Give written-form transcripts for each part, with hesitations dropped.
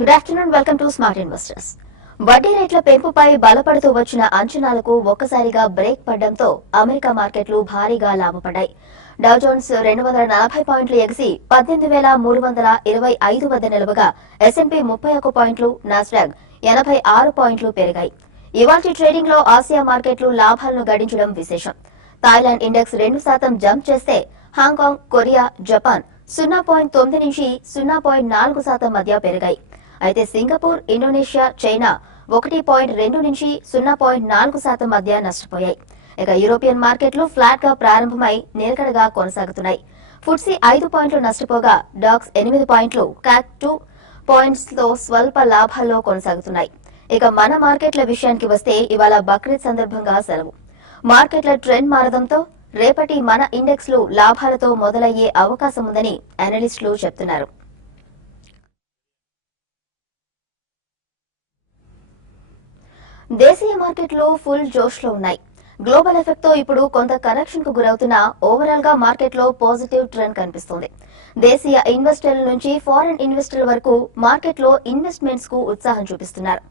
Good afternoon, welcome to smart investors. వడ్డీ రేట్ల పెంపుపై బలపడుతూ వచ్చిన అంచనాలకు ఒక్కసారిగా బ్రేక్ పడడంతో అమెరికా మార్కెట్లు భారీగా లాభపడ్డాయి. డౌ జోన్స్ 240 పాయింట్లు ఎగిసి 18,325 వద్ద నిలవగా S&P 31 పాయింట్లు, నాస్డాక్ 86 పాయింట్లు పెరిగాయి. ఇవాల్టి ట్రేడింగ్ లో ఆసియా మార్కెట్లు లాభాలను గడించడం విశేషం. థాయిలాండ్ ఇండెక్స్ 2% జంప్ చేస్తే హాంకాంగ్, కొరియా, జపాన్ 0.9 నుంచి 0.4% మధ్య పెరిగాయి. అయితే సింగపూర్, ఇండోనేషియా, చైనా 1.2 నుంచి 0.4% మధ్య నష్టపోయాయి. ఇక యూరోపియన్ మార్కెట్లు ఫ్లాట్ గా ప్రారంభమై నిలకడగా కొనసాగుతున్నాయి. ఫుట్సీ 5 పాయింట్లు నష్టపోగా డాక్స్ 8 పాయింట్లు, క్యాక్ 2 పాయింట్స్ తో స్వల్ప లాభాల్లో కొనసాగుతున్నాయి. ఇక మన మార్కెట్ల విషయానికి వస్తే ఇవాళ బక్రీద్ సందర్భంగా సెలవు. మార్కెట్ల ట్రెండ్ మారడంతో రేపటి మన ఇండెక్స్ లు లాభాలతో మొదలయ్యే అవకాశం ఉందని అనలిస్టులు చెప్తున్నారు. దేశీయ మార్కెట్లు ఫుల్ జోష్ లో ఉన్నాయి. గ్లోబల్ ఎఫెక్ట్ తో ఇప్పుడు కొంత కరెక్షన్ కు గురవుతున్న ఓవరాల్ గా మార్కెట్ లో పాజిటివ్ ట్రెండ్ కనిపిస్తుంది. దేశీయ ఇన్వెస్టర్ల నుంచి ఫారెన్ ఇన్వెస్టర్ల వరకు మార్కెట్ లో ఇన్వెస్ట్మెంట్స్ కు ఉత్సాహం చూపిస్తున్నారు.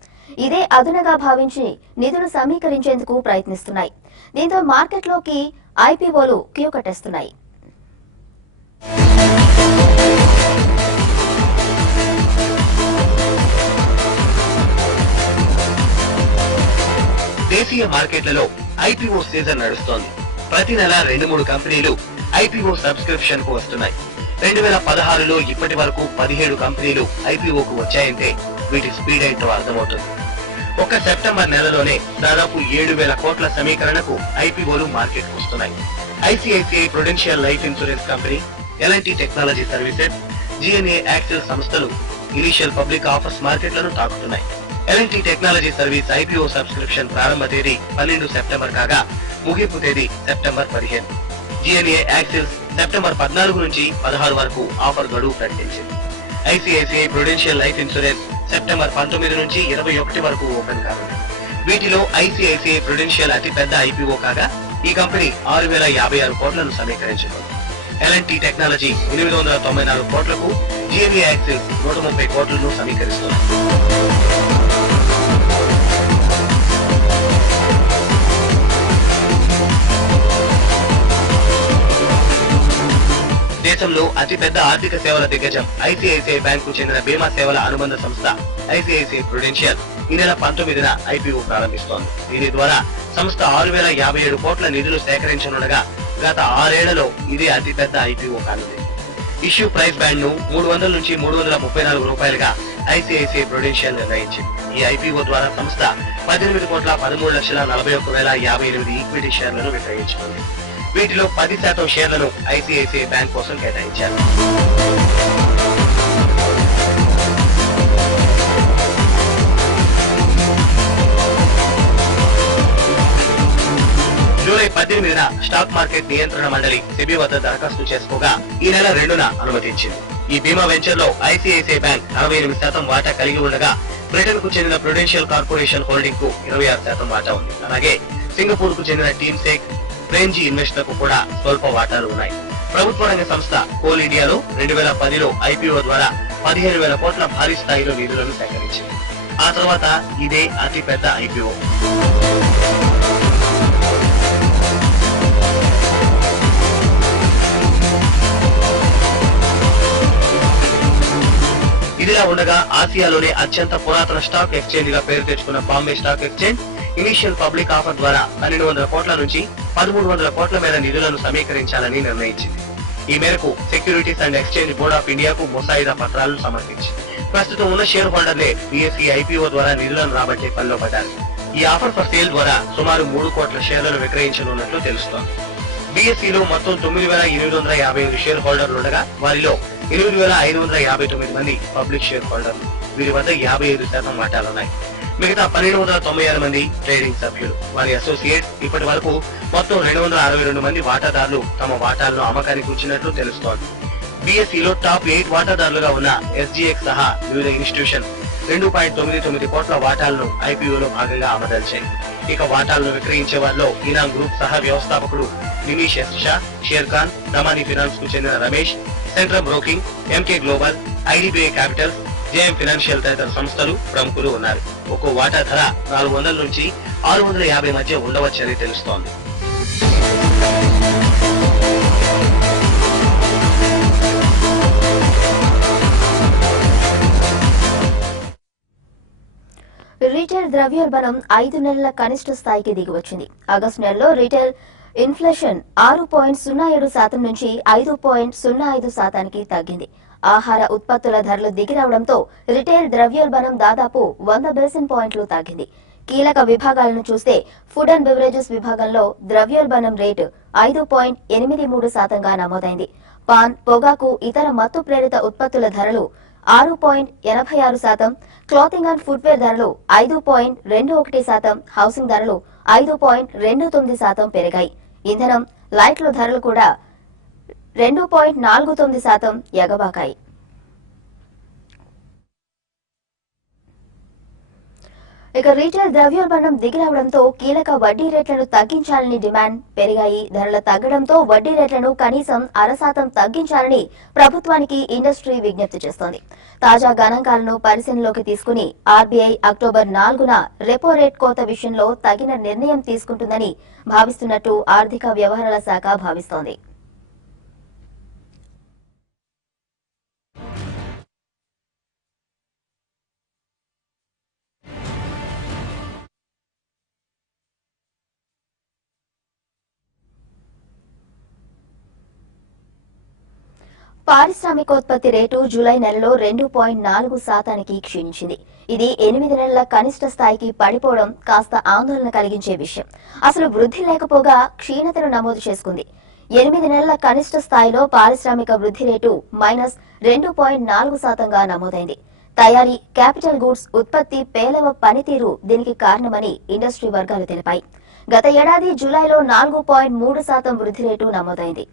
ఇదే అదునుగా భావించి నిధులు సమీకరించేందుకు ప్రయత్నిస్తున్నాయి. దీంతో మార్కెట్ లోకి ఐపీఓలు క్యూ కట్టేస్తున్నాయి. దేశీయ మార్కెట్లలో ఐపీఓ సీజన్ నడుస్తోంది. ప్రతి నెల 2-3 కంపెనీలు ఐపీఓ సబ్స్క్రిప్షన్ కు వస్తున్నాయి. 2016లో ఇప్పటి వరకు 17 కంపెనీలు ఐపీఓకు వచ్చాయంటే వీటి స్పీడ్ ఏంటో అర్థమవుతుంది. ఒక్క సెప్టెంబర్ నెలలోనే దాదాపు 7,000 కోట్ల సమీకరణకు ఐపీఓలు మార్కెట్ వస్తున్నాయి. ICICI Prudential Life Insurance company, LNT technology services, GNA axle సంస్థలు ఇనిషియల్ పబ్లిక్ ఆఫర్స్ మార్కెట్లను తాకుతున్నాయి. LNT technology service IPO subscription ప్రారంభ తేదీ 12 సెప్టెంబర్ కాగా ముగింపు తేదీ సెప్టెంబర్ 15. జిఎన్ఏ యాక్సిల్స్ సెప్టెంబర్ 14 నుంచి 16 వరకు ఆఫర్ గడువు ప్రకటించింది. ICICI Prudential Life insurance September 19 నుంచి 21 వరకు ఓపెన్ కానుంది. వీటిలో ఐసిఐసిఐ ప్రుడెన్షియల్ అతిపెద్ద ఐపీఓ కాగా ఈ కంపెనీ 6,056 కోట్లను సమీకరించింది. ఎల్ఎన్టీ టెక్నాలజీ 894 కోట్లకు, జిఎన్ఏ యాక్సిల్స్ 130 కోట్లను సమీకరిస్తుంది. దేశంలో అతిపెద్ద ఆర్థిక సేవల దిగ్గజం ఐసిఐసిఐ బ్యాంకు చెందిన బీమా సేవల అనుబంధ సంస్థ ఐసిఐసిఐ ప్రుడెన్షియల్ ఈ నెల 19న ఐపీఓ ప్రారంభిస్తోంది. దీని ద్వారా సంస్థ 6,057 కోట్ల నిధులు సేకరించనుండగా గత 6 ఏళ్లలో ఇదే అతిపెద్ద ఐపీఓ కానుంది. ఇష్యూ ప్రైస్ బ్యాండ్ ను 300 నుంచి 334 రూపాయలుగా ఐసిఐసిఐ ప్రుడెన్షియల్ నిర్ణయించింది. ఈ ఐపీఓ ద్వారా సంస్థ 18,13,41,058 ఈక్విటీ షేర్లను విక్రయించనుంది. వీటిలో 10% షేర్లను ఐసిఐసిఐ బ్యాంక్ కోసం కేటాయించారు. జూలై 18న స్టాక్ మార్కెట్ నియంత్రణ మండలి సెబీ వద్ద దరఖాస్తు చేసుకోగా ఈ నెల 2న అనుమతించింది. ఈ బీమా వెంచర్ లో ఐసిఐసిఐ బ్యాంక్ 48% వాటా కలిగి ఉండగా బ్రిటన్ కు చెందిన ప్రుడెన్షియల్ కార్పొరేషన్ హోల్డింగ్ కు 26% వాటా ఉంది. అలాగే సింగపూర్ కు చెందిన టీమ్ సేక్, ప్రేమ్జీ ఇన్వెస్ట్లకు కూడా స్వల్ప వాటాలు ఉన్నాయి. ప్రభుత్వ రంగ సంస్థ కోల్ ఇండియాలో 2010లో ఐపీఓ ద్వారా 15,000 కోట్ల భారీ స్థాయిలో నిధులను సేకరించింది. ఆ తర్వాత ఇదే అతి పెద్ద ఐపీఓ. ఇదిలా ఉండగా ఆసియాలోనే అత్యంత పురాతన స్టాక్ ఎక్స్చేంజ్ గా పేరు తెచ్చుకున్న Bombay stock exchange initial public offer ద్వారా 1200 కోట్ల నుంచి 1300 కోట్ల మేర నిధులను సమీకరించాలని నిర్ణయించింది. ఈ మేరకు securities and exchange board of ఇండియాకు ముసాయిదా పత్రాలను సమర్పించింది. ప్రస్తుతం ఉన్న షేర్ హోల్డర్లే బీఎస్ఈ ఐపీఓ ద్వారా నిధులను రాబట్టే పనిలో పడ్డారు. ఈ ఆఫర్ ఫర్ సేల్ ద్వారా సుమారు 3 కోట్ల షేర్లను విక్రయించనున్నట్లు తెలుస్తోంది. బీఎస్ఈలో మొత్తం 9,855 షేర్ హోల్డర్లు ఉండగా వారిలో 8,559 మంది పబ్లిక్ షేర్ హోల్డర్లు. వీరి వద్ద 55% వాటాలున్నాయి. మిగతా 1,296 మంది ట్రేడింగ్ సభ్యులు, వారి అసోసియేట్స్. ఇప్పటి వరకు మొత్తం 262 మంది వాటాదారులు తమ వాటాలను అమ్మకానికి ఉంచినట్లు తెలుస్తోంది. బీఎస్ఈలో టాప్ 8 వాటాదారులుగా ఉన్న ఎస్జీఎక్స్ సహా వివిధ ఇన్స్టిట్యూషన్ 2.99 కోట్ల వాటాలను ఐపీఓలో భాగంగా అమదర్చాయి. ఇక వాటాలను విక్రయించే వారిలో ఇనాం గ్రూప్ సహా వ్యవస్థాపకుడు నిమిష్ ఎస్ షా, షేర్ ఖాన్, దమాని ఫైనాన్స్ కు చెందిన Ramesh, central broking, MK global, IDBI capital, JM financial తదితర సంస్థలు ప్రముఖులు ఉన్నారు. ఒక్కో వాటా ధర 400 నుంచి 650 మధ్య ఉండవచ్చని తెలుస్తోంది. రీటైల్ ద్రవ్యోల్బణం 5 నెలల కనిష్ట స్థాయికి దిగివచ్చింది. ఆగస్టు నెలలో రీటైల్ ఇన్ఫ్లేషన్ 6.07% నుంచి 5.05% తగ్గింది. ఆహార ఉత్పత్తుల ధరలు దిగిరావడంతో రిటైల్ ద్రవ్యోల్బణం దాదాపు 100 బేసిస్ పాయింట్లు తగ్గింది. కీలక విభాగాలను చూస్తే ఫుడ్ అండ్ బెవరేజెస్ విభాగంలో ద్రవ్యోల్బణం రేటు 5.83%గా నమోదైంది. పాన్, పొగాకు, ఇతర మత్తు ప్రేరిత ఉత్పత్తుల ధరలు 6.86%, క్లాతింగ్ అండ్ ఫుట్వేర్ ధరలు 5.21%, హౌసింగ్ ధరలు 5.29% పెరిగాయి. ఇంధనం, లైట్ల ధరలు కూడా 2.49% ఎగబాకాయి. ఇక రీటైల్ ద్రవ్యోల్బణం దిగిరావడంతో కీలక వడ్డీ రేట్లను తగ్గించాలని డిమాండ్ పెరిగాయి. ధరల తగ్గడంతో వడ్డీ రేట్లను కనీసం 0.5% తగ్గించాలని ప్రభుత్వానికి ఇండస్ట్రీ విజ్ఞప్తి చేస్తోంది. తాజా గణాంకాలను పరిశీలనలోకి తీసుకుని ఆర్బీఐ అక్టోబర్ 4న రెపో రేట్ కోత విషయంలో తగిన నిర్ణయం తీసుకుంటుందని భావిస్తున్నట్టు ఆర్థిక వ్యవహారాల శాఖ భావిస్తోంది. పారిశ్రామికోత్పత్తి రేటు జూలై నెలలో 2.4%కి క్షీణించింది. ఇది 8 నెలల కనిష్ట స్థాయికి పడిపోవడం కాస్త ఆందోళన కలిగించే విషయం. అసలు వృద్ధి లేకపోగా క్షీణతను నమోదు చేసుకుంది. 8 నెలల కనిష్ట స్థాయిలో పారిశ్రామిక వృద్ధి రేటు -2.4%గా నమోదైంది. తయారీ, క్యాపిటల్ గూడ్స్ ఉత్పత్తి పేలవ పనితీరు దీనికి కారణమని ఇండస్ట్రీ వర్గాలు తెలిపాయి. గత ఏడాది జూలైలో 4.3% వృద్ధి రేటు నమోదైంది.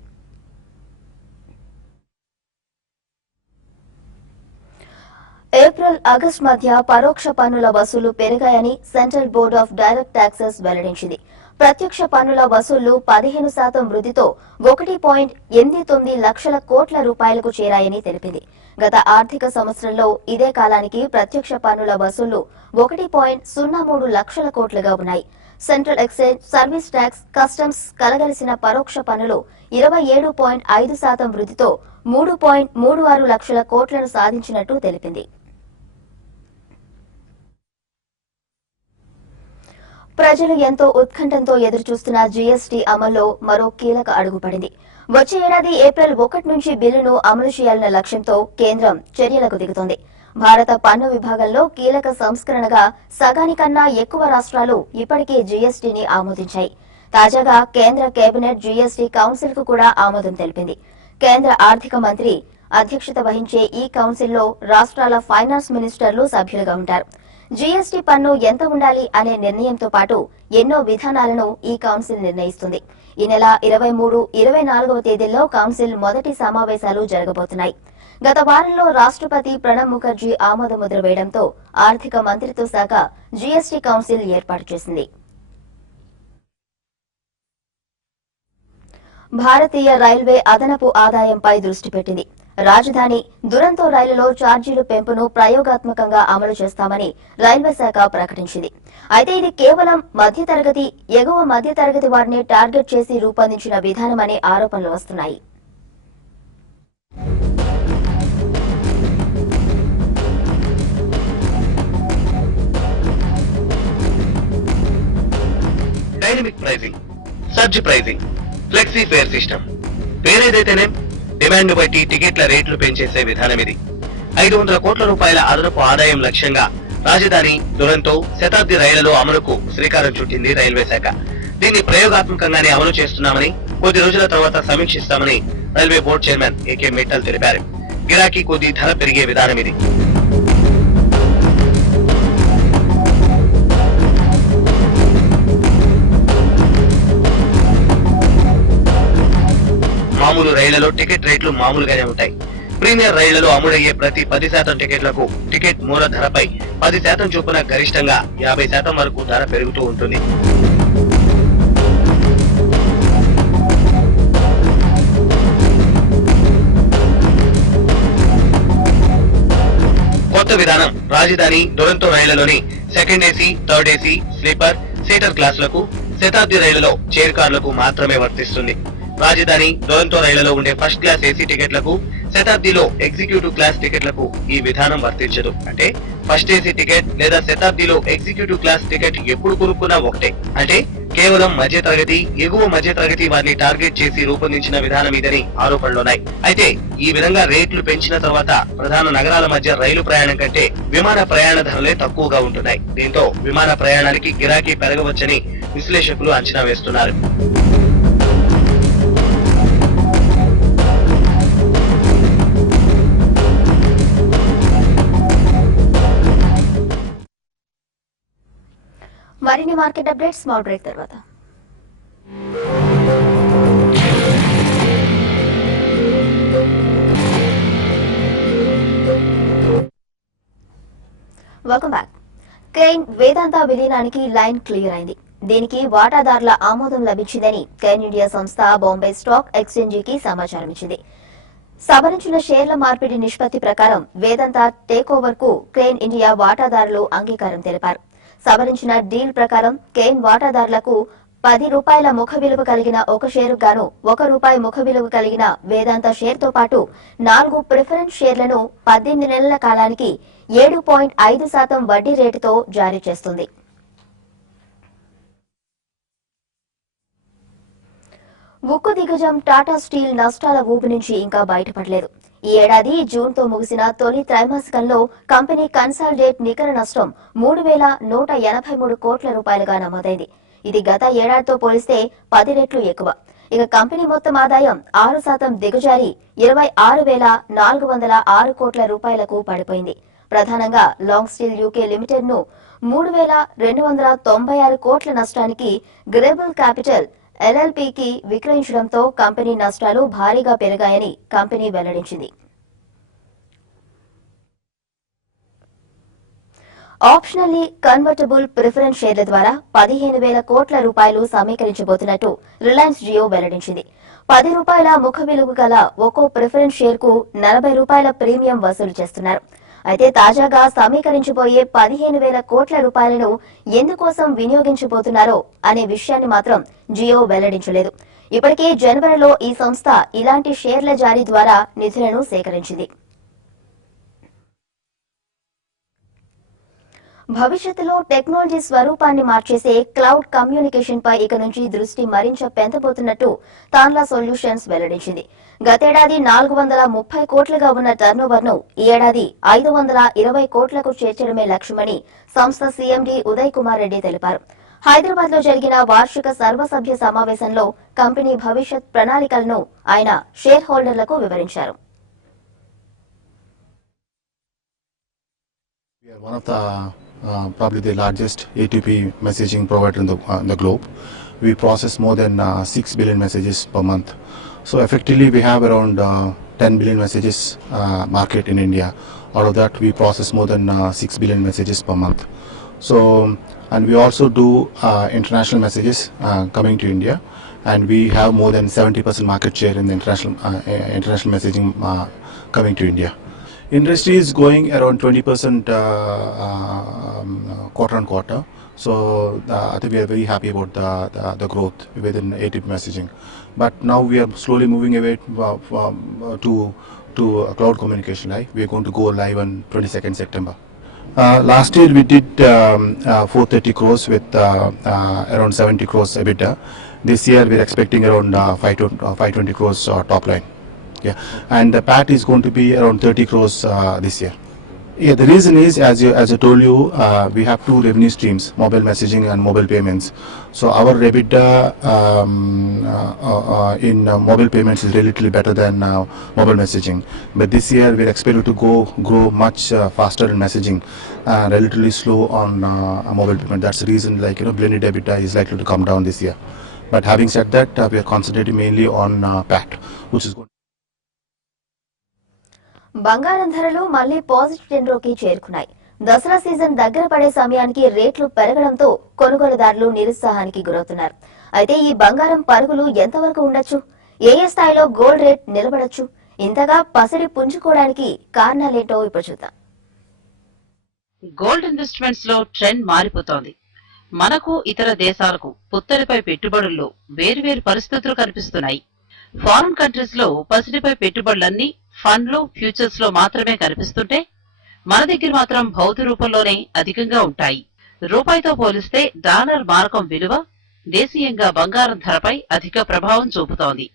ఏప్రిల్, ఆగస్టు మధ్య పరోక్ష పన్నుల వసూలు పెరిగాయని central board of direct taxes వెల్లడించింది. ప్రత్యక్ష పన్నుల వసూళ్లు 15% వృద్ధితో 1.89 లక్షల కోట్ల రూపాయలకు చేరాయని తెలిపింది. గత ఆర్థిక సంవత్సరంలో ఇదే కాలానికి ప్రత్యక్ష పన్నుల వసూళ్లు 1.03 లక్షల కోట్లుగా ఉన్నాయి. Central excise, service tax, customs కలగలిసిన పరోక్ష పన్నులు 27.5% వృద్ధితో 3.36 లక్షల కోట్లను సాధించినట్టు తెలిపింది. ప్రజలు ఎంతో ఉత్కంఠంతో ఎదురుచూస్తున్న జీఎస్టీ అమల్లో మరో కీలక అడుగు పడింది. వచ్చే ఏడాది ఏప్రిల్ 1 నుంచి బిల్లును అమలు చేయాలన్న లక్ష్యంతో కేంద్రం చర్యలకు దిగుతోంది. భారత పన్ను విభాగంలో కీలక సంస్కరణగా సగానికన్నా ఎక్కువ రాష్ట్రాలు ఇప్పటికే జీఎస్టీని ఆమోదించాయి. తాజాగా కేంద్ర కేబినెట్ జీఎస్టీ కౌన్సిల్ కు కూడా ఆమోదం తెలిపింది. కేంద్ర ఆర్థిక మంత్రి అధ్యక్షత వహించే ఈ కౌన్సిల్లో రాష్ట్రాల ఫైనాన్స్ మినిస్టర్లు సభ్యులుగా ఉంటారు. జీఎస్టీ పన్ను ఎంత ఉండాలి అనే నిర్ణయంతో పాటు ఎన్నో విధానాలను ఈ కౌన్సిల్ నిర్ణయిస్తుంది. ఈ నెల 23, 24వ తేదీల్లో కౌన్సిల్ మొదటి సమావేశాలు జరగబోతున్నాయి. గత వారంలో రాష్ట్రపతి ప్రణబ్ ముఖర్జీ ఆమోదముద్ర వేయడంతో ఆర్థిక మంత్రిత్వ శాఖ జీఎస్టీ కౌన్సిల్ ఏర్పాటు చేసింది. భారతీయ రైల్వే అదనపు ఆదాయంపై దృష్టి పెట్టింది. రాజధాని, దురంతో రైలులో ఛార్జీలు పెంపును ప్రయోగాత్మకంగా అమలు చేస్తామని రైల్వే శాఖ ప్రకటించింది. అయితే ఇది కేవలం మధ్యతరగతి, ఎగువ మధ్యతరగతి వారిని టార్గెట్ చేసి రూపొందించిన విధానమనే ఆరోపణలు వస్తున్నాయి. Dynamic pricing, surge pricing, flexi fare system పేరేదైతేనే డిమాండ్ బట్టి టికెట్ల రేట్లు పెంచేసే విధానం ఇది. 500 కోట్ల రూపాయల అదనపు ఆదాయం లక్ష్యంగా రాజధాని, దురంతో, శతాబ్ది రైళ్లలో అమలుకు శ్రీకారం చుట్టింది రైల్వే శాఖ. దీన్ని ప్రయోగాత్మకంగానే అమలు చేస్తున్నామని, కొద్ది రోజుల తర్వాత సమీక్షిస్తామని railway board chairman AK Mittal తెలిపారు. గిరాకీ కొద్ది ధర పెరిగే విధానం ఇది. మామూలు రైళ్లలో టికెట్ రేట్లు మామూలుగానే ఉంటాయి. ప్రీమియర్ రైళ్లలో అమ్ముడయ్యే ప్రతి 10% టికెట్లకు టికెట్ మూల ధరపై 10% చొప్పున గరిష్టంగా 50% వరకు ధర పెరుగుతూ ఉంటుంది. కొత్త విధానం రాజధాని దురంతో రైళ్లలోని second AC, third AC, sleeper, seater క్లాసులకు, శతాబ్ది రైళ్లలో చైర్ కార్లకు మాత్రమే వర్తిస్తుంది. రాజధాని దురంతో రైళ్లలో ఉండే ఫస్ట్ క్లాస్ ఏసీ టికెట్లకు, శతాబ్దిలో ఎగ్జిక్యూటివ్ క్లాస్ టికెట్లకు ఈ విధానం వర్తించదు. అంటే ఫస్ట్ ఏసీ టికెట్ లేదా శతాబ్దిలో ఎగ్జిక్యూటివ్ క్లాస్ టికెట్ ఎప్పుడు కొనుక్కున్నా ఒకటే. అంటే కేవలం మధ్య తరగతి, ఎగువ మధ్య తరగతి వారిని టార్గెట్ చేసి రూపొందించిన విధానం ఇదని ఆరోపణలున్నాయి. అయితే ఈ విధంగా రేట్లు పెంచిన తర్వాత ప్రధాన నగరాల మధ్య రైలు ప్రయాణం కంటే విమాన ప్రయాణ ధరలే తక్కువగా ఉంటున్నాయి. దీంతో విమాన ప్రయాణానికి గిరాకీ పెరగవచ్చని విశ్లేషకులు అంచనా వేస్తున్నారు. మరిన్ని మార్కెట్ అప్డేట్స్ స్మాల్ బ్రేక్ తర్వాత. Welcome back. కెయిన్ వేదాంత విలీనానికి లైన్ క్లియర్ అయింది. దీనికి వాటాదారుల ఆమోదం లభించిందని కెయిన్ ఇండియా సంస్థ బాంబే స్టాక్ ఎక్స్చేంజికి సమాచారం ఇచ్చింది. సవరించిన షేర్ల మార్పిడి నిష్పత్తి ప్రకారం వేదాంత టేక్ ఓవర్ కు కెయిన్ ఇండియా వాటాదారులు అంగీకారం తెలిపారు. సవరించిన డీల్ ప్రకారం కెయిన్ వాటాదారులకు ₹10 ముఖ విలువ కలిగిన ఒక షేరు గాను ₹1 ముఖ విలువ కలిగిన వేదాంత షేర్తో పాటు 4 ప్రిఫరెన్స్ షేర్లను 18 నెలల కాలానికి 7.5% వడ్డీ రేటుతో జారీ చేస్తుంది. ఉక్కు దిగ్గజం టాటా స్టీల్ నష్టాల ఊబి నుంచి ఇంకా బయటపడలేదు. ఈ ఏడాది జూన్తో ముగిసిన తొలి త్రైమాసికంలో కంపెనీ కన్సాలిడేట్ నికర నష్టం ₹3,183 కోట్ల నమోదైంది. ఇది గత ఏడాదితో పోలిస్తే 10 రెట్లు ఎక్కువ. ఇక కంపెనీ మొత్తం ఆదాయం 6% దిగజారి ₹26,406 కోట్లకు పడిపోయింది. ప్రధానంగా లాంగ్ స్టీల్ యూకే లిమిటెడ్ ను 3,296 కోట్ల నష్టానికి గ్రేబుల్ క్యాపిటల్ LLPకి విక్రయించడంతో కంపెనీ నష్టాలు భారీగా పెరిగాయని కంపెనీ వెల్లడించింది. ఆప్షనల్లీ కన్వర్టబుల్ ప్రిఫరెన్స్ షేర్ల ద్వారా ₹15,000 కోట్ల సమీకరించబోతున్నట్టు రిలయన్స్ జియో వెల్లడించింది. ₹10 ముఖ విలువ గల ఒక్కో ప్రిఫరెన్స్ షేర్ కు ₹40 ప్రీమియం వసూలు చేస్తున్నారు. అయితే తాజాగా సమీకరించబోయే ₹15,000 కోట్ల ఎందుకోసం వినియోగించబోతున్నారో అనే విషయాన్ని మాత్రం జియో వెల్లడించలేదు. ఇప్పటికే జనవరిలో ఈ సంస్థ ఇలాంటి షేర్ల జారీ ద్వారా నిధులను సేకరించింది. భవిష్యత్తులో టెక్నాలజీ స్వరూపాన్ని మార్చేసే క్లౌడ్ కమ్యూనికేషన్ పై ఇక నుంచి దృష్టి మరింత పెంచబోతున్నట్టు తాన్లా సొల్యూషన్స్ వెల్లడించింది. గతేడాది 430 కోట్లుగా ఉన్న టర్నోవర్ ను ఈ ఏడాది 520 కోట్లకు చేర్చడమే లక్ష్యమని సంస్థ సీఎండీ ఉదయ్ కుమార్ రెడ్డి తెలిపారు. హైదరాబాద్ లో జరిగిన వార్షిక సర్వసభ్య సమావేశంలో కంపెనీ భవిష్యత్ ప్రణాళికలను ఆయన షేర్ హోల్డర్లకు వివరించారు. Probably the largest A2P messaging provider in the globe. We process more than 6 billion messages per month. So effectively we have around 10 billion messages market in India. Out of that we process more than 6 billion messages per month. So and we also do international messages coming to India, and we have more than 70% market share in the international messaging coming to India. Industry is going around 20% quarter on quarter. So I think we are very happy about the growth within ATP messaging. But now we are slowly moving away to cloud communication. Right? We are going to go live on 22nd September. Last year we did 430 crores with around 70 crores EBITDA. This year we are expecting around 520 crores top line. Yeah, and the PAT is going to be around 30 crores this year. Yeah, the reason is, as I told you, we have two revenue streams: mobile messaging and mobile payments. So our EBITDA in mobile payments is relatively better than mobile messaging. But this year we are expected to grow much faster in messaging, relatively slow on mobile payment. That's the reason, blended EBITDA is likely to come down this year. But having said that, we are concentrating mainly on PAT, which is good. బంగారం ధరలు మళ్లీ positive ట్రెండ్లోకి చేరుకున్నాయి. Dasara season దగ్గర పడే సమయానికి రేట్లు పెరగడంతో కొనుగోలుదారులు నిరుత్సాహానికి గురవుతున్నారు. అయితే ఈ బంగారం పరుగులు ఎంతవరకు ఉండొచ్చు? ఏ స్థాయిలో గోల్డ్ రేట్ నిలబడొచ్చు? ఇంతగా పసిడి పుంజుకోవడానికి కారణాలేంటో ఇప్పుడు చూద్దాం. గోల్డ్ ఇన్వెస్ట్మెంట్స్ లో ట్రెండ్ మారిపోతోంది. మనకు ఇతర దేశాలకు పుత్తడిపై పెట్టుబడుల్లో వేర్వేరు పరిస్థితులు కనిపిస్తున్నాయి. ఫారిన్ కంట్రీస్ లో పసిడిపై పెట్టుబడులన్నీ ఫండ్లు, ఫ్యూచర్స్ లో మాత్రమే కనిపిస్తుంటే మన దగ్గర మాత్రం భౌతిక రూపంలోనే అధికంగా ఉంటాయి. రూపాయితో పోలిస్తే డాలర్ మారకం విలువ దేశీయంగా బంగారం ధరపై అధిక ప్రభావం చూపుతోంది.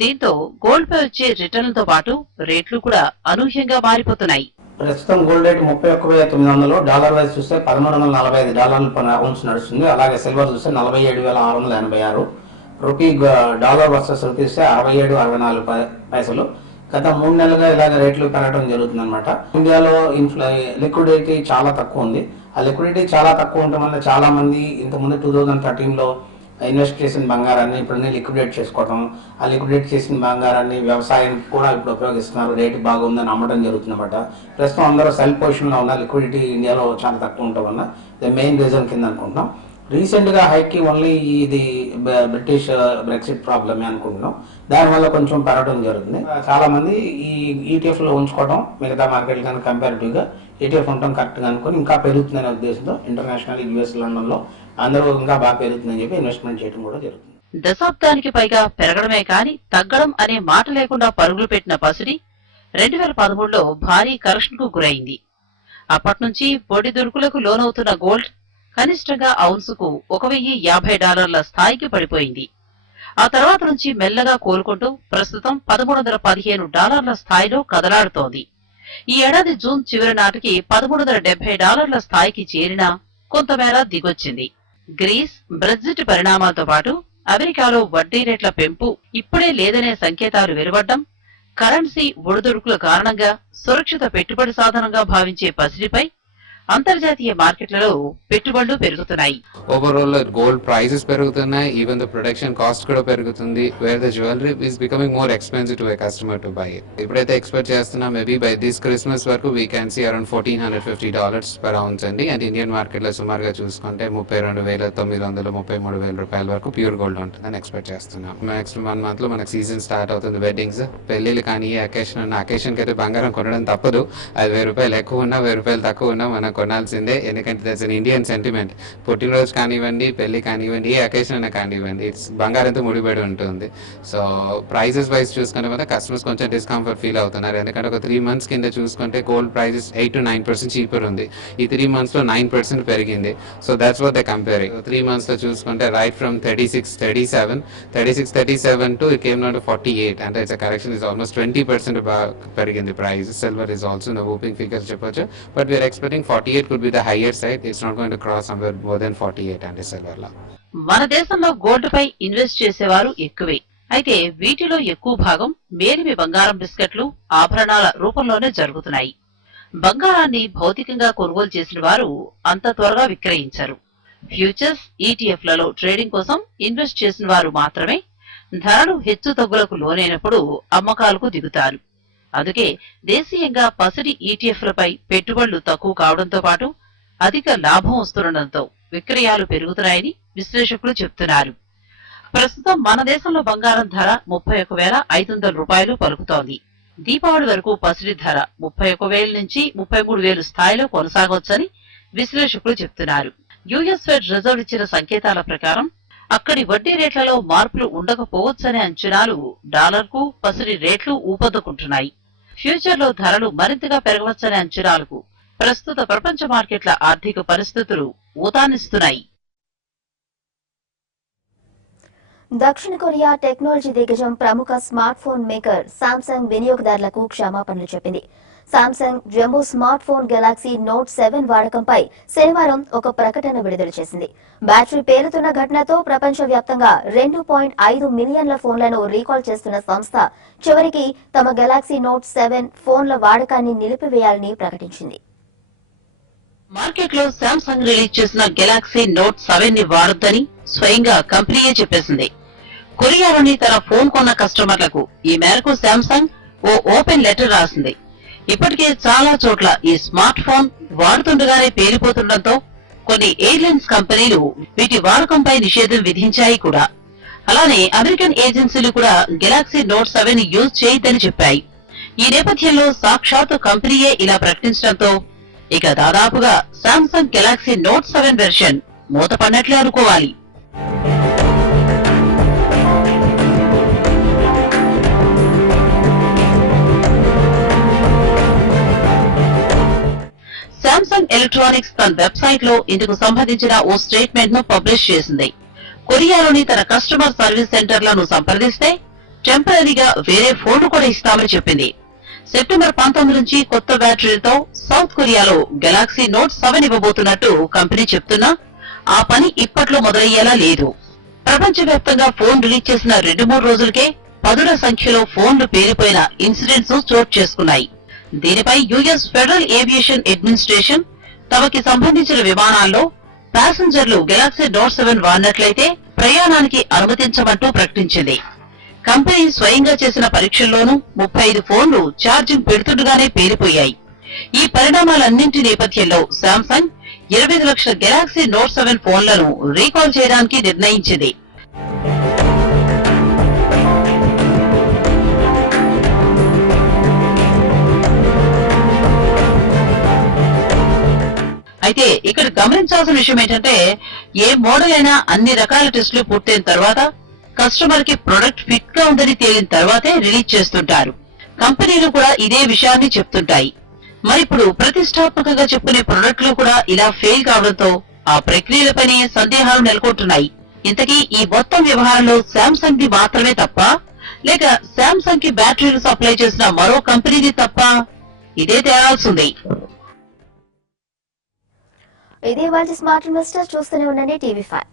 దీంతో గోల్డ్ పై వచ్చే రిటర్న్లతో పాటు రేట్లు కూడా అనూహ్యంగా మారిపోతున్నాయి. ప్రస్తుతం గోల్డ్ రేట్ 31,900, డాలర్ వైజ్ చూస్తే $1,345 పర్ ఔన్స్ నడుస్తుంది. అలాగే సిల్వర్ చూస్తే 47,686, రూపీ డాలర్ వర్సెస్ రూపీ చూస్తే 67.64 గత 3 నెలలుగా ఇలాగ రేట్లు పెరగడం జరుగుతుంది అనమాట. ఇండియాలో లిక్విడిటీ చాలా తక్కువ ఉంది. ఆ లిక్విడిటీ చాలా తక్కువ ఉండటం వల్ల చాలా మంది ఇంతకుముందు 2013లో ఇన్వెస్ట్ చేసిన బంగారాన్ని ఇప్పుడు లిక్విడేట్ చేసుకోవడం, ఆ లిక్విడేట్ చేసిన బంగారాన్ని వ్యవసాయానికి కూడా ఇప్పుడు ఉపయోగిస్తున్నారు. రేటు బాగుందని అమ్మడం జరుగుతుందన్నమాట. ప్రస్తుతం అందరూ సెల్ పొజిషన్లో ఉన్న లిక్విడిటీ ఇండియాలో చాలా తక్కువ ఉండటం వల్ల ఇది మెయిన్ రీజన్ కింద అనుకుంటున్నాం. రీసెంట్గా హైక్కి ఓన్లీ ఇది బ్రిటిష్ బ్రెక్సిట్ ప్రాబ్లమే అనుకుంటున్నాం. దానివల్ల కొంచెం పెరగడం జరుగుతుంది. చాలా మంది ఈ ఈటీఎఫ్లో ఉంచుకోవడం, మిగతా మార్కెట్ కానీ కంపారిటివ్గా ఈటీఎఫ్ ఉండటం కరెక్ట్గా అనుకుని ఇంకా పెరుగుతుందనే ఉద్దేశంతో ఇంటర్నేషనల్ యుఎస్ లండన్లో అందరూ ఇంకా బాగా పెరుగుతుందని చెప్పి ఇన్వెస్ట్మెంట్ చేయడం కూడా జరుగుతుంది. దశాబ్దానికి పైగా పెరగడమే కాని తగ్గడం అనే మాట లేకుండా పరుగులు పెట్టిన పసిడి 2013లో భారీ కరెక్షన్ కు గురైంది. అప్పటి నుంచి పొడి దొరుకులకు లోనవుతున్న గోల్డ్ కనిష్టంగా ఔన్సుకు $1,050 స్థాయికి పడిపోయింది. ఆ తర్వాత నుంచి మెల్లగా కోలుకుంటూ ప్రస్తుతం $1,315 స్థాయిలో కదలాడుతోంది. ఈ ఏడాది జూన్ చివరి నాటికి $1,370 స్థాయికి చేరినా కొంతమేర దిగొచ్చింది. గ్రీస్, బ్రెగ్జిట్ పరిణామాలతో పాటు అమెరికాలో వడ్డీ రేట్ల పెంపు ఇప్పుడే లేదనే సంకేతాలు వెలువడ్డం, కరెన్సీ ఒడిదుడుకుల కారణంగా సురక్షిత పెట్టుబడి సాధనంగా భావించే పసిడిపై అంతర్జాతీయ మార్కెట్లలో పెట్టుబడులు పెరుగుతున్నాయి. ఓవరాల్ గోల్డ్ ప్రైసెస్ పెరుగుతున్నాయి, ఈవెన్ ద ప్రొడక్షన్ కాస్ట్ కూడా పెరుగుతుంది, where the jewellery is becoming more expensive to a customer to buy. ఇప్పుడైతే ఎక్స్పెక్ట్ చేస్తున్నా మేబీ బై దిస్ క్రిస్మస్ వరకు we can see around $1,450 per ounce అండి. అండ్ ఇండియన్ మార్కెట్ లో సుమారుగా చూసుకుంటే $32,900, $33,000 వరకు ప్యూర్ గోల్డ్ ఉంటుందని ఎక్స్పెక్ట్ చేస్తున్నాం. నెక్స్ట్ 1 month లో మనకు సీజన్ స్టార్ట్ అవుతుంది. వెడ్డింగ్స్, పెళ్లిళ్ళు కానీ అకేషన్ అయితే బంగారం కొనడం తప్పదు. అది $1,000 ఎక్కువ ఉన్నా $1,000 తక్కువ ఉన్నా మనం కొనాల్సిందే. ఎందుకంటే దట్స్ అన్ ఇండియన్ సెంటిమెంట్. పుట్టినరోజు కానివ్వండి, పెళ్లి కానివ్వండి, ఏ అకేషన్ అయినా కానివ్వండి, ఇట్స్ బంగారంతో ముడిపడి ఉంటుంది. సో ప్రైజెస్ వైజ్ చూసుకుంటే వల్ల కస్టమర్స్ కొంచెం డిస్కంఫర్ట్ ఫీల్ అవుతున్నారు. ఎందుకంటే ఒక 3 months కింద చూసుకుంటే గోల్డ్ ప్రైజెస్ 8 to 9% చీపర్ ఉంది. ఈ 3 months లో 9% పెరిగింది. So that's what they comparing. 3 months లో చూసుకుంటే right from 36-37 to it came down to 48. అంటే ఇట్స్ కరెక్షన్ ఇస్ ఆల్మోస్ట్ 20% పెరిగింది price. Silver is also in the hoping figures చెప్పొచ్చు. But we are expecting 48 could be the higher side. It's not going to cross somewhere more than 48 and silver la. మన దేశంలో gold పై invest చేసేవారు ఎక్కువే. అయితే వీటిలో ఎక్కువ భాగం మేలిమి బంగారం బిస్కెట్లు, ఆభరణాల రూపంలోనే జరుగుతున్నాయి. బంగారాన్ని భౌతికంగా కొనుగోలు చేసిన వారు అంత త్వరగా విక్రయించరు. ఫ్యూచర్స్, ఈటీఎఫ్లలో ట్రేడింగ్ కోసం ఇన్వెస్ట్ చేసిన వారు మాత్రమే ధరలు హెచ్చు తగ్గులకు లోనైనప్పుడు అమ్మకాలకు దిగుతారు. అందుకే దేశీయంగా పసిడి ఈటీఎఫ్లపై పెట్టుబడులు తక్కువ కావడంతో పాటు అధిక లాభం వస్తుండటంతో విక్రయాలు పెరుగుతున్నాయని విశ్లేషకులు చెబుతున్నారు. ప్రస్తుతం మన దేశంలో బంగారం ధర $31,500 పలుకుతోంది. దీపావళి వరకు పసిడి ధర 31,000 నుంచి 33,000 స్థాయిలో కొనసాగొచ్చని విశ్లేషకులు చెబుతున్నారు. యుఎస్ ఫెడ్ రిజర్వ్ ఇచ్చిన సంకేతాల ప్రకారం అక్కడి వడ్డీ రేట్లలో మార్పులు ఉండకపోవచ్చనే అంచనాలు డాలర్కు పసిడి రేట్లు ఊపందుకుంటున్నాయి. ఫ్యూచర్లో ధరలు మరింతగా పెరగవచ్చనే అంచనాలకు ప్రస్తుత ప్రపంచ మార్కెట్ల ఆర్థిక పరిస్థితులు ఊతాన్నిస్తున్నాయి. దక్షిణ కొరియా టెక్నాలజీ దిగ్గజం ప్రముఖ స్మార్ట్ ఫోన్ మేకర్ సామ్సంగ్ వినియోగదారులకు క్షమాపణలు చెప్పింది. Samsung jumbo smart phone Galaxy note 7 వాడకంపై శనివారం ఒక ప్రకటన విడుదల చేసింది. బ్యాటరీ పేలుతున్న ఘటనతో ప్రపంచవ్యాప్తంగా 2.5 మిలియన్ల ఫోన్లను రీకాల్ చేస్తున్న సంస్థ చివరికి తమ గెలాక్సీ నోట్ 7 ఫోన్ల వాడకాన్ని నిలిపివేయాలని ప్రకటించింది. మార్కెట్లో శాంసంగ్ రిలీజ్ చేసిన గెలాక్సీ నోట్ 7 ని వాడొద్దని స్వయంగా కంపెనీయే చెప్పేసింది. కొరియాలోని తన ఫోన్ కొన్న కస్టమర్లకు ఈ మేరకు శాంసంగ్ ఓ ఓపెన్ లెటర్ రాసింది. ఇప్పటికే చాలా చోట్ల ఈ స్మార్ట్ ఫోన్ వాడుతుండగానే పేలిపోతుండటంతో కొన్ని ఎయిర్లైన్స్ కంపెనీలు వీటి వాడకంపై నిషేధం విధించాయి కూడా. అలానే అమెరికన్ ఏజెన్సీలు కూడా గెలాక్సీ నోట్ 7 యూజ్ చేయొద్దని చెప్పాయి. ఈ నేపథ్యంలో సాక్షాత్ కంపెనీయే ఇలా ప్రకటించడంతో ఇక దాదాపుగా శాంసంగ్ గెలాక్సీ నోట్ 7 వెర్షన్ మూతపడినట్లే అనుకోవాలి. శాంసంగ్ ఎలక్ట్రానిక్స్ తన వెబ్సైట్ లో ఇందుకు సంబంధించిన ఓ స్టేట్మెంట్ ను పబ్లిష్ చేసింది. కొరియాలోని తన కస్టమర్ సర్వీస్ సెంటర్లను సంప్రదిస్తే టెంపరీగా వేరే ఫోన్లు కూడా ఇస్తామని చెప్పింది. సెప్టెంబర్ 19 నుంచి కొత్త బ్యాటరీలతో సౌత్ కొరియాలో గెలాక్సీ నోట్ 7 ఇవ్వబోతున్నట్టు కంపెనీ చెప్తున్నా ఆ పని ఇప్పట్లో మొదలయ్యేలా లేదు. ప్రపంచవ్యాప్తంగా ఫోన్ రిలీజ్ చేసిన 2-3 రోజులకే పదుల సంఖ్యలో ఫోన్లు పేలిపోయిన ఇన్సిడెంట్స్ చోటు చేసుకున్నాయి. దీనిపై యుఎస్ ఫెడరల్ ఏవియేషన్ అడ్మినిస్ట్రేషన్ తమకి సంబంధించిన విమానాల్లో ప్యాసింజర్లు గెలాక్సీ నోట్ 7 వాడినట్లయితే ప్రయాణానికి అనుమతించమంటూ ప్రకటించింది. కంపెనీ స్వయంగా చేసిన పరీక్షల్లోనూ 35 ఫోన్లు ఛార్జింగ్ పెడుతుండగానే పేలిపోయాయి. ఈ పరిణామాలన్నింటి నేపథ్యంలో శాంసంగ్ 25 లక్షల గెలాక్సీ నోట్ 7 ఫోన్లను రీకాల్ చేయడానికి నిర్ణయించింది. అయితే ఇక్కడ గమనించాల్సిన విషయం ఏంటంటే ఏ మోడల్ అయినా అన్ని రకాల టెస్టులు పూర్తయిన తర్వాత కస్టమర్ కి ప్రొడక్ట్ ఫిట్ గా ఉందని తేలిన తర్వాతే రిలీజ్ చేస్తుంటారు. కంపెనీలు కూడా ఇదే విషయాన్ని చెప్తుంటాయి. మరిప్పుడు ప్రతిష్టాత్మకంగా చెప్పుకునే ప్రొడక్ట్లు కూడా ఇలా ఫెయిల్ కావడంతో ఆ ప్రక్రియలపైనే సందేహాలు నెలకొంటున్నాయి. ఇంతకీ ఈ మొత్తం వ్యవహారంలో శాంసంగ్ ది మాత్రమే తప్ప లేక శాంసంగ్ కి బ్యాటరీలు సప్లై చేసిన మరో కంపెనీది తప్ప? ఇదే తేలాల్సింది. ఇదే వాళ్ళ స్మార్ట్ ఇన్వెస్టర్. చూస్తూనే ఉండండి టీవీ5.